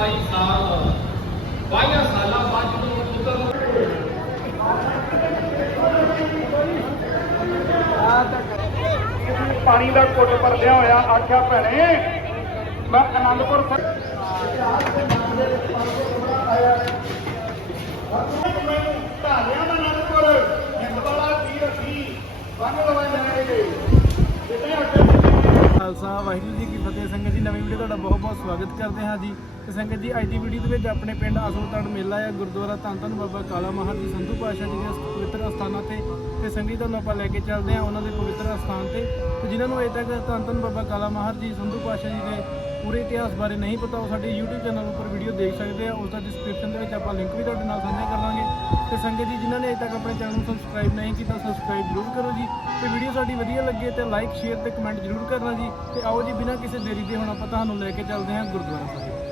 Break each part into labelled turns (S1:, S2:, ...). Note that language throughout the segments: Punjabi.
S1: 27 ਸਾਲ 22 ਸਾਲਾਂ ਬਾਅਦ ਜਦੋਂ ਪੁੱਤਰ
S2: ਪਾਣੀ ਦਾ ਘੁੱਟ ਭਰਦਿਆ ਹੋਇਆ ਆਖਿਆ, ਭੈਣੇ, ਮੈਂ ਆਨੰਦਪੁਰ ਸਾਹਿਬ ਢਾਲਿਆ ਦਾ ਆਨੰਦਪੁਰ ਹਿੰਦ ਕੀ ਅਸੀਂ ਬੰਨ ਲਵਾਈ ਜਾਣਗੇ ਜਿੱਤੇ ਅੱਗੇ
S3: ਖਾਲਸਾ, ਵਾਹਿਗੁਰੂ ਜੀ ਕੀ ਫਤਿਹ। ਸੰਗਤ ਜੀ, ਨਵੀਂ ਵੀਡੀਓ ਤੁਹਾਡਾ ਬਹੁਤ ਬਹੁਤ ਸਵਾਗਤ ਕਰਦੇ ਹਾਂ ਜੀ। ਤੇ ਸੰਗਤ ਜੀ, ਅੱਜ ਦੀ ਵੀਡੀਓ ਦੇ ਵਿੱਚ ਆਪਣੇ ਪਿੰਡ ਆਸੋਤੜ ਮੇਲਾ ਹੈ। ਗੁਰਦੁਆਰਾ ਧੰਨ ਧੰਨ ਬਾਬਾ ਕਾਲਾ ਮਾਹਰ ਜੀ, ਸੰਧੂ ਪਾਤਸ਼ਾਹ ਜੀ ਦੇ ਪਵਿੱਤਰ ਅਸਥਾਨਾਂ ਤੇ। ਤੇ ਸੰਗਤ ਜੀ, ਤੁਹਾਨੂੰ ਆਪਾਂ ਲੈ ਕੇ ਚੱਲਦੇ ਹਾਂ ਉਹਨਾਂ ਦੇ ਪਵਿੱਤਰ ਅਸਥਾਨ ਤੇ। ਤੇ ਜਿਨ੍ਹਾਂ ਨੂੰ ਅਜੇ ਤੱਕ ਧੰਨ ਧੰਨ ਬਾਬਾ ਕਾਲਾ ਮਾਹਰ ਜੀ, ਸੰਧੂ ਪਾਤਸ਼ਾਹ ਜੀ ਦੇ ਪੂਰੇ ਇਤਿਹਾਸ ਬਾਰੇ ਨਹੀਂ ਪਤਾ, ਉਹ ਸਾਡੇ YouTube ਚੈਨਲ ਉੱਪਰ ਵੀਡੀਓ ਦੇਖ ਸਕਦੇ ਆ, ਉਸ ਦਾ ਡਿਸਕ੍ਰਿਪਸ਼ਨ ਦੇ ਵਿੱਚ ਆਪਾਂ ਲਿੰਕ ਵੀ ਤੁਹਾਡੇ ਨਾਲ ਸਾਂਝਾ ਕਰ ਲਾਂਗੇ। ਤੇ ਸੰਗਤ ਜੀ, ਜਿਨ੍ਹਾਂ ਨੇ ਅਜੇ ਤੱਕ ਆਪਣੇ ਚੈਨਲ ਨੂੰ ਸਬਸਕ੍ਰਾਈਬ ਨਹੀਂ ਕੀਤਾ ਸਬਸਕ੍ਰਾਈਬ ਜ਼ਰੂਰ ਕਰੋ ਜੀ। ਤੇ ਵੀਡੀਓ ਸਾਡੀ ਵਧੀਆ ਲੱਗੇ ਤੇ ਲਾਈਕ ਸ਼ੇਅਰ ਤੇ ਕਮੈਂਟ ਜ਼ਰੂਰ ਕਰਨਾ ਜੀ। ਤੇ ਆਓ ਜੀ, ਬਿਨਾਂ ਕਿਸੇ ਦੇਰੀ ਦੇ ਹੁਣ ਆਪਾਂ ਤੁਹਾਨੂੰ ਲੈ ਕੇ ਚੱਲਦੇ ਹਾਂ ਗੁਰਦੁਆਰਾ ਸਾਹਿਬ।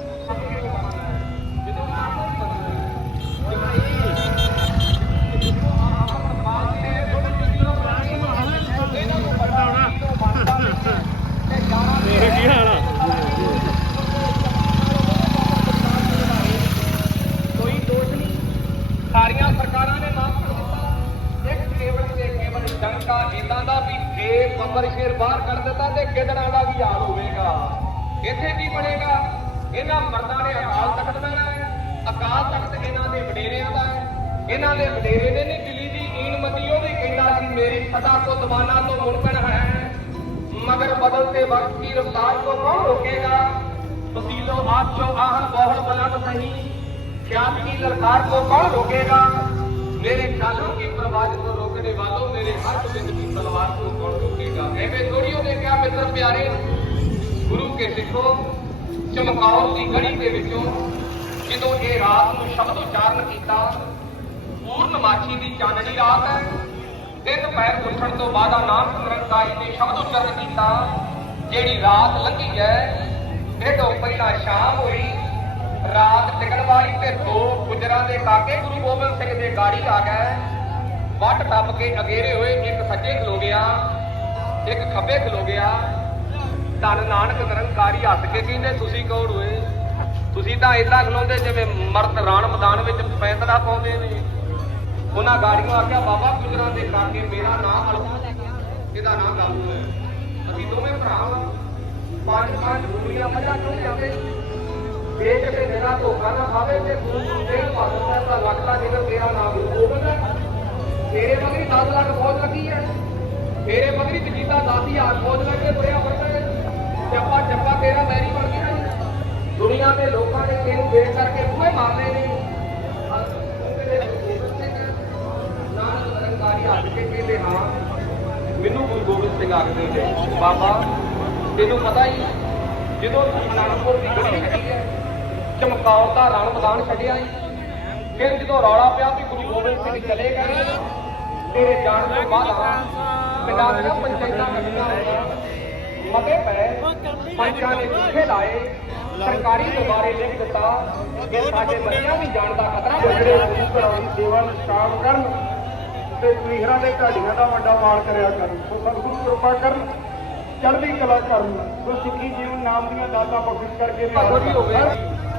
S1: ਕੋਈ ਦੋਸ਼ ਨਹੀਂ ਸਾਰੀਆਂ ਸਰਕਾਰਾਂ ਨੇ ਨਾਮ ਕਰ ਦਿੱਤਾ। ਇੱਕ ਕੇਵਲ ਤੇ ਕੇਵਲ ਡੰਡਾ ਇਦਾਂ ਦਾ ਵੀ ਜੇ ਬੱਬਰ ਸ਼ੇਰ ਬਾਹਰ ਕਰ ਦਿੱਤਾ ਤੇ ਗਿੱਦੜਾਂ ਦਾ ਵੀ ਹਾਲ ਹੋਵੇਗਾ। ਇੱਥੇ ਕੀ ਬਣੇਗਾ? ਇਹਨਾਂ ਮਰਦਾਂ ਨੇ ਅਕਾਲ ਤਖਤ ਦਾ ਹੈ, ਅਕਾਲ ਤਖਤ ਇਹਨਾਂ ਦੇ ਵਡੇਰਿਆਂ ਦਾ ਹੈ। ਇਹਨਾਂ ਦੇ ਵਡੇਰੇ ਨੇ ਨਹੀਂ, ਦਿੱਲੀ ਦੀ ਈਨ ਮਤੀ ਉਹਦੀ ਕਹਿੰਦਾ ਸੀ, ਮੇਰੀ ਸਦਾ ਤੋਂ ਦਵਾਨਾ ਤੋਂ ਮੁਣਕਣ ਹੈ। ਮਗਰ ਬਦਲਤੇ ਵਕਤ ਦੀ ਰਫਤਾਰ ਤੋਂ ਕੌਣ ਰੋਕੇਗਾ? ਵਸੀਲੋ ਆਪ ਜੋ ਆਹ ਬਹੁਤ ਬਲੰਦ ਸਹੀ ख्याल की ललकार को कौन रोकेगा मेरे ख्यालों की परवाज को रोकने वालों मेरे हर बिंद की तलवार को कौन रोकेगा ऐसे थोड़ी होगे क्या मित्र प्यारे ਗੁਰੂ ਕੇ ਸਿੱਖੋ ਚਮਕੌਰ ਦੀ ਗੜੀ ਦੇ ਵਿੱਚੋਂ ਜਦੋਂ ਇਹ ਰਾਤ ਨੂੰ ਸ਼ਬਦ ਉਚਾਰਨ ਕੀਤਾ ਪੂਰਨਮਾਸ਼ੀ ਦੀ ਚਾਨਣੀ ਰਾਤ ਹੈ ਦਿਨ ਪੈਰ ਉੱਠਣ ਤੋਂ ਬਾਅਦ ਆ ਨਾਮ ਨਿਰੰਕਾਰੀ ਨੇ ਸ਼ਬਦ ਉਚਾਰਨ ਕੀਤਾ ਜਿਹੜੀ ਰਾਤ ਲੰਘੀ ਹੈ ਇਹ ਤੋਂ ਪਹਿਲਾਂ ਸ਼ਾਮ ਹੋਈ ਰਾਤ ਟਿਕਣ ਵਾਲੀ ਤੇ ਦੋ ਗੁਜਰਾਂ ਦੇ ਕਾਕੇ ਗੁਰੂ ਗੋਬਿੰਦ ਸਿੰਘ ਦੇ ਗਾੜੀ ਆ ਗਏ। ਵੱਟ ਟੱਪ ਕੇ ਅਗੇਰੇ ਹੋਏ ਇੱਕ ਸੱਜੇ ਖਲੋ ਗਿਆ, ਇੱਕ ਖੱਬੇ ਖਲੋ ਗਿਆ। ਧੰਨ ਨਾਨਕ ਨਿਰੰਕਾਰੀ ਹੱਸ ਕੇ ਕਹਿੰਦੇ, ਤੁਸੀਂ ਕੌਣ ਹੋਏ? ਤੁਸੀਂ ਤਾਂ ਇਦਾਂ ਖਲੋਂਦੇ ਜਿਵੇਂ ਮਰਦ ਰਾਣ ਮੈਦਾਨ ਵਿੱਚ ਪੈਂਤੜਾ ਪਾਉਂਦੇ ਨੇ। ਉਹਨਾਂ ਗਾੜੀਆਂ ਆਖਿਆ, ਬਾਬਾ ਗੁਜਰਾਂ ਦੇ ਕਾਕੇ, ਮੇਰਾ ਨਾਮ ਅਲੂ ਇਹਦਾ ਨਾਮ ਗਾਬੂ ਹੈ। ਅਸੀਂ ਦੋਵੇਂ ਭਰਾ ਪੰਜ ਪੰਜ ਗੁਰੀਆਂ ਮਜਾ ਕਿਉਂ ਜਾਂਦੇ ਵੇਚ ਕੇ ਮੇਰਾ ਧੋਖਾ ਨਾ ਖਾਵੇ ਤੇ ਗੁਰੂ ਨੂੰ ਦੇ ਦਾ ਲੱਗਦਾ ਜਿਵੇਂ ਤੇਰਾ ਨਾਮ ਗੁਰੂ ਗੋਬਿੰਦ ਹੈ ਤੇਰੇ ਮਗਰੀ 10 ਲੱਖ ਫੌਜ ਲੱਗੀ ਹੈ। ਤੇਰੇ ਮਗਰੀ ਜਗੀਤਾ 10000 ਫੌਜ ਲੱਗ ਕੇ ਤੁਰਿਆ ਫਿਰਦਾ ਚੱਪਾ ਚੱਪਾ ਤੇਰਾ ਮੈਰੀ ਬਣ ਗਿਆ ਦੁਨੀਆ ਦੇ ਲੋਕਾਂ ਨੇ ਤੈਨੂੰ ਵੇਚ ਕਰਕੇ ਬੂਹੇ ਮਾਰਨੇ ਨੇ। ਨਾਨਕ ਕੇ ਕਹਿੰਦੇ, ਹਾਂ, ਮੈਨੂੰ ਗੁਰੂ ਗੋਬਿੰਦ ਸਿੰਘ ਆਖਦੇ ਨੇ, ਬਾਬਾ, ਤੈਨੂੰ ਪਤਾ ਹੀ ਜਦੋਂ ਅਨੰਦਪੁਰ ਦੀ ਗੜੀ ਕੱਢੀ ਹੈ ਚਮਕੌਰ ਦਾ ਰਣ ਮੈਦਾਨ ਛੱਡਿਆ ਹੀ ਫਿਰ ਜਦੋਂ ਰੌਲਾ ਪਿਆ ਵੀ ਗੁਰੂ ਗੋਬਿੰਦ ਸਿੰਘ ਚਲੇ ਗਏ ਤੇਰੇ ਜਾਣ ਤੋਂ ਬਾਅਦ ਪਿੰਡਾਂ ਦੀਆਂ ਪੰਚਾਇਤਾਂ ਕੱਢੀਆਂ ਮਤੇ ਪਏ ਪੰਚਾਂ ਨੇ ਚੁੱਕੇ ਲਾਏ ਸਰਕਾਰੀ ਦੁਬਾਰੇ ਲਿਖ ਦਿੱਤਾ ਕਿ ਸਾਡੇ ਬੱਚਿਆਂ ਦੀ ਜਾਨ ਦਾ ਖਤਰਾ
S2: ਜਿਹੜੇ ਗੁਰੂ ਘਰਾਂ ਦੀ ਸੇਵਾ ਨੂੰ ਸ਼ਾਮ ਕਰਨ ਤੇ ਤੀਹਰਾਂ ਦੇ ਢਾਡੀਆਂ ਦਾ ਵੱਡਾ ਮਾਣ ਕਰਿਆ ਕਰਨ। ਸੋ ਸਤਿਗੁਰੂ ਕਿਰਪਾ ਕਰਨ ਚੜ੍ਹਦੀ ਕਲਾ ਕਰਨ ਸੋ ਸਿੱਖੀ ਜੀਵਨ ਨਾਮ ਦੀਆਂ ਦਾਤਾਂ ਬਖਸ਼ਿਸ਼ ਕਰਕੇ
S1: ਭਾਗੋ ਜੀ ਹੋਵੇ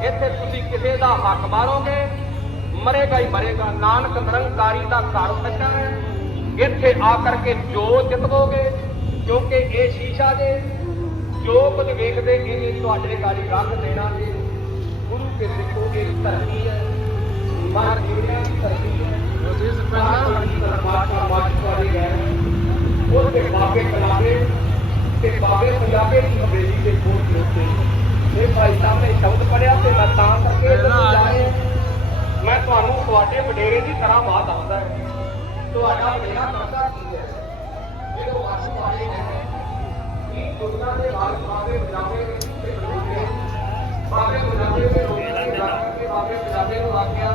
S1: ਇੱਥੇ ਤੁਸੀਂ ਕਿਸੇ ਦਾ ਹੱਕ ਮਾਰੋਗੇ? ਮਰੇਗਾ ਹੀ ਮਰੇਗਾ। ਨਾਨਕ ਨਿਰੰਕਾਰੀ ਦਾ ਘਰ ਸੱਚਾ ਹੈ। ਇੱਥੇ ਆ ਕਰਕੇ ਜੋ ਜਿੱਤਵੋਗੇ ਕਿਉਂਕਿ ਇਹ ਸ਼ੀਸ਼ਾ ਜੇ ਜੋ ਕੁਝ ਵੇਖਦੇ ਇਹ ਤੁਹਾਡੇ ਗਾੜੀ ਰੱਖ ਦੇਣਾ ਜੀ। ਗੁਰੂ ਕੇ ਸਿੱਖੋ ਇਹ ਧਰਤੀ ਹੈ। ਮਾਰ ਦੀ ਧਰਤੀ ਹੈ। ਉਹਦੇ ਸਰਪੰਚ ਮਾਜ ਤੁਹਾਡੇ ਗਏ ਉਹਦੇ ਬਾਬੇ ਕਲਾਵੇ ਤੇ ਬਾਬੇ ਪੰਜਾਬੇ ਦੀ ਹਵੇਲੀ ਦੇ ਕੋਲ ਖਲੋਤੇ ਇਹ ਭਾਈ ਸਾਹਿਬ ਨੇ ਸ਼ਬਦ ਪੜਿਆ ਤੇ ਮੈਂ ਤਾਂ ਕਰਕੇ ਨੂੰ ਮੈਂ ਤੁਹਾਨੂੰ ਤੁਹਾਡੇ ਵਡੇਰੇ ਦੀ ਤਰ੍ਹਾਂ ਬਾਤ ਆਉਂਦਾ ਹੈ। ਤੁਹਾਡਾ ਵਡੇਰਾ ਕਰਦਾ ਕੀ ਹੈ? ਵਾਸੂ ਨੇ ਇਹ ਦੁਨੀਆ ਦੇ ਤੇ ਨੇ ਨੂੰ ਆਖਿਆ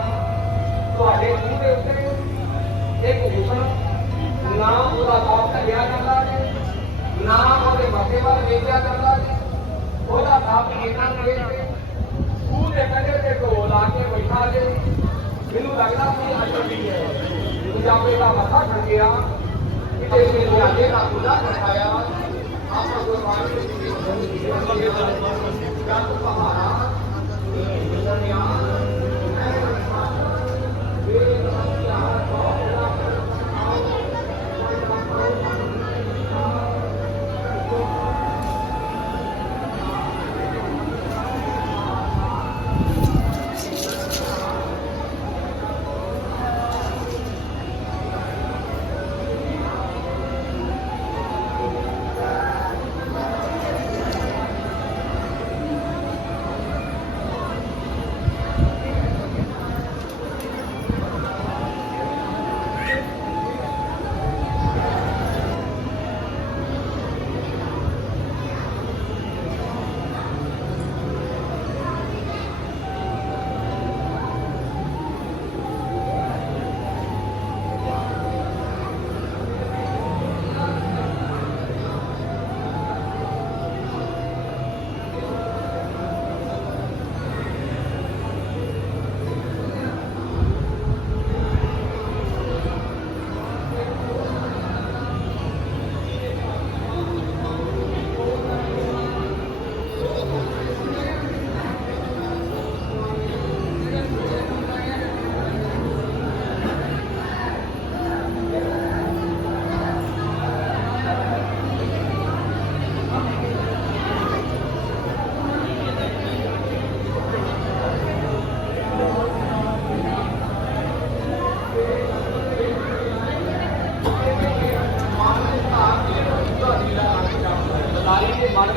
S1: ਤੁਹਾਡੇ ਮੂੰਹ ਦੇ ਉੱਤੇ ਇੱਕ ਹੁਸਨ ਨਾਮ ਉਹਦਾ ਨਾਮ ਉਹਦੇ ਮੱਥੇ ਵੱਲ ਵੇਖਿਆ ਜਾਂਦਾ ਹੈ ਉਹਦਾ ਨਾਮ ਇਹਨਾਂ ਨੂੰ ਵੇਖ ਖੂਹ ਦੇ ਕੰਢੇ ਤੇ ਢੋਲ ਲਾ ਕੇ ਬੈਠਾ ਜੇ। ਮੈਨੂੰ ਲੱਗਦਾ ਸੀ ਅਸ਼ਰਫੀ ਹੈ। ਪੰਜਾਬੇ ਦਾ ਮੱਥਾ ਖੜ ਗਿਆ ਕਿਤੇ ਇਹ ਲਿਆਜੇ ਦਾ ਗੁਨਾਹ ਕਰਵਾਇਆ ਆਪਾਂ ਗੁਰਬਾਣੀ ਦੀ ਜੰਗ ਪਹਾੜਾ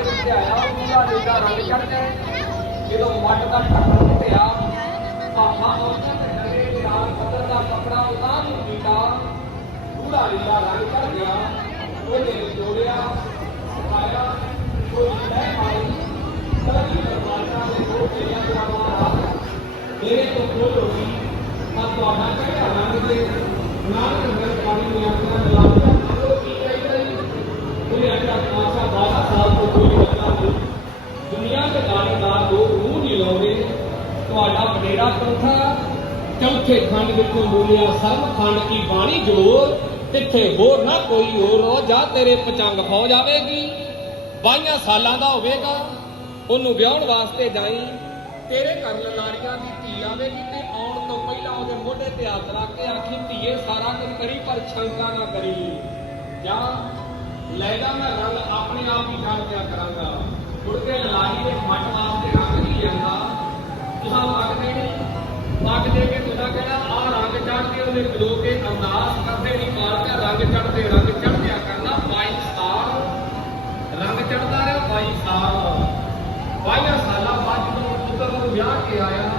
S1: ਤੇ ਆਇਆ ਉਹਦਾ ਜਿੱਦਾਂ ਰੰਗ ਚੜ ਜਾਏ ਜਦੋਂ ਮੱਟ ਦਾ ਟੱਕਰ ਤੇ ਆ ਪਾਪਾ ਉਹਨਾਂ ਦੇ ਡਰੇ ਨਾਲ ਪੱਤਰ ਦਾ ਕਪੜਾ ਉਤਾਰ ਨੂੰ ਕੀਤਾ ਪੂਰਾ ਲੀਲਾ ਰੰਗ ਚੜ ਗਿਆ ਉਹਦੇ ਜੋੜਿਆ ਸਤਾਇਆ ਕੋਈ ਲੈ ਮਾਰੀ ਸਾਰੀ ਪਰਮਾਤਮਾ ਦੇ ਕੋਲ ਤੇਰਾ ਕਰਾਵਾ ਮੇਰੇ ਤੋਂ ਕੋਲ ਹੋਈ ਮੈਂ ਤੁਹਾਡਾ ਕਿਹੜਾ ਰੰਗ ਦੇ ਨਾਨਕ ਮੇਰੇ ਪਾਣੀ ਨਿਯੰਤਰਣ ਲਾ ਤੁਹਾਡਾ ਵਡੇਰਾ ਚੌਥਾ ਚੌਥੇ ਖੰਡ ਵਿੱਚੋਂ ਬੋਲਿਆ ਸਰਬ ਖੰਡ ਕੀ ਬਾਣੀ ਜੋਰ ਤਿੱਥੇ ਹੋਰ ਨਾ ਕੋਈ ਹੋਰ ਹੋ ਜਾ ਤੇਰੇ ਪਚੰਗ ਹੋ ਜਾਵੇਗੀ ਬਾਈਆਂ ਸਾਲਾਂ ਦਾ ਹੋਵੇਗਾ ਉਹਨੂੰ ਵਿਆਹਣ ਵਾਸਤੇ ਜਾਈ, ਤੇਰੇ ਘਰ ਲਲਾਰੀਆਂ ਦੀ ਧੀ ਆਵੇਗੀ, ਤੇ ਆਉਣ ਤੋਂ ਪਹਿਲਾਂ ਉਹਦੇ ਮੋਢੇ ਤੇ ਹੱਥ ਰੱਖ ਕੇ ਆਖੀ ਧੀਏ, ਸਾਰਾ ਕੁਝ ਕਰੀ ਪਰ ਸ਼ੰਕਾ ਨਾ ਕਰੀ। ਜਾਂ ਲੈ ਮੈਂ ਰੰਗ ਆਪਣੇ ਆਪ ਹੀ ਛੱਡ ਦਿਆ ਕਰਾਂਗਾ। ਮੁੜ ਕੇ ਲਲਾਰੀ ਦੇ ਫੱਟ ਵਾਸਤੇ ਰੰਗ ਨਹੀਂ ਜਾਂਦਾ ਤੁਸਾਂ ਪੱਗ ਦੇਣੀ ਪੱਗ ਦੇ ਕੇ ਤੁਸਾਂ ਕਹਿਣਾ ਆਹ ਰੰਗ ਚੜ ਉਹਦੇ ਖਲੋ ਕੇ ਅਰਦਾਸ ਕਰਦੇ ਨਹੀਂ ਮਾਰਦਾ, ਰੰਗ ਚੜਦੇ ਰੰਗ ਚੜਦਿਆ ਕਰਨਾ 22 ਸਾਲ। ਰੰਗ ਚੜਦਾ ਰਿਹਾ 22 ਸਾਲ। 22 ਸਾਲਾਂ ਬਾਅਦ ਜਦੋਂ ਪੁੱਤਰ ਨੂੰ ਵਿਆਹ ਕੇ ਆਇਆ,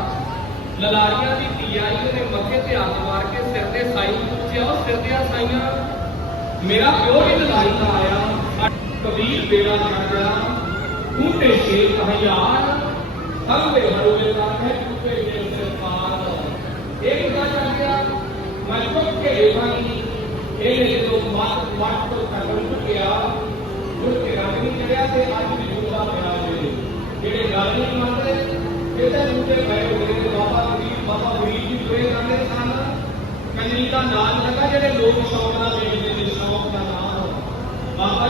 S1: ਲਲਾਰੀਆਂ ਦੀ ਧੀ ਆਈ ਉਹਨੇ ਮੱਥੇ ਤੇ ਹੱਥ ਮਾਰ ਕੇ ਸਿਰ ਤੇ ਸਾਈ ਪੁੱਛਿਆ ਉਹ ਸਿਰ ਦੀਆਂ ਸਾਈਆਂ ਮੇਰਾ ਪਿਓ ਵੀ ਲੜਾਈ ਦਾ ਆਇਆ ਕਬੀਰ ਬੇੜਾ ਚੜ ਤੂੰ ਤੇ ਸ਼ੇਖ ਹਜ਼ਾਰ ਸੰਗੇ ਹਰੋਵੇ ਦਾ ਹੈ ਕੁੱਤੇ ਦੇ ਸਿਰ ਇੱਕ ਦਾ ਚੱਲ ਗਿਆ, ਮੈਂ ਚੁੱਕ ਕੇ ਦੇਖਾਂਗੀ ਇਹਨੇ ਮਾਤ ਮਾਤ ਤੋਂ ਕਦਮ ਚੁੱਕਿਆ ਮੁੜ ਕੇ ਰੰਗ ਨਹੀਂ ਚੜਿਆ ਤੇ ਅੱਜ ਵੀ ਜੁਦਾ ਪਿਆ ਹੋਵੇ ਜਿਹੜੇ ਗੱਲ ਨਹੀਂ ਮੰਨਦੇ ਜਿਹਦੇ ਮੁੰਡੇ ਪਏ ਹੋਏ ਨੇ ਬਾਬਾ ਗਰੀਬ ਬਾਬਾ ਗਰੀਬ ਜੀ ਤੁਰੇ ਜਾਂਦੇ ਸਨ। ਕੰਜਰੀ ਦਾ ਨਾਮ ਲੱਗਾ, ਜਿਹੜੇ ਲੋਕ ਸ਼ੌਕ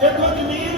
S2: É de mim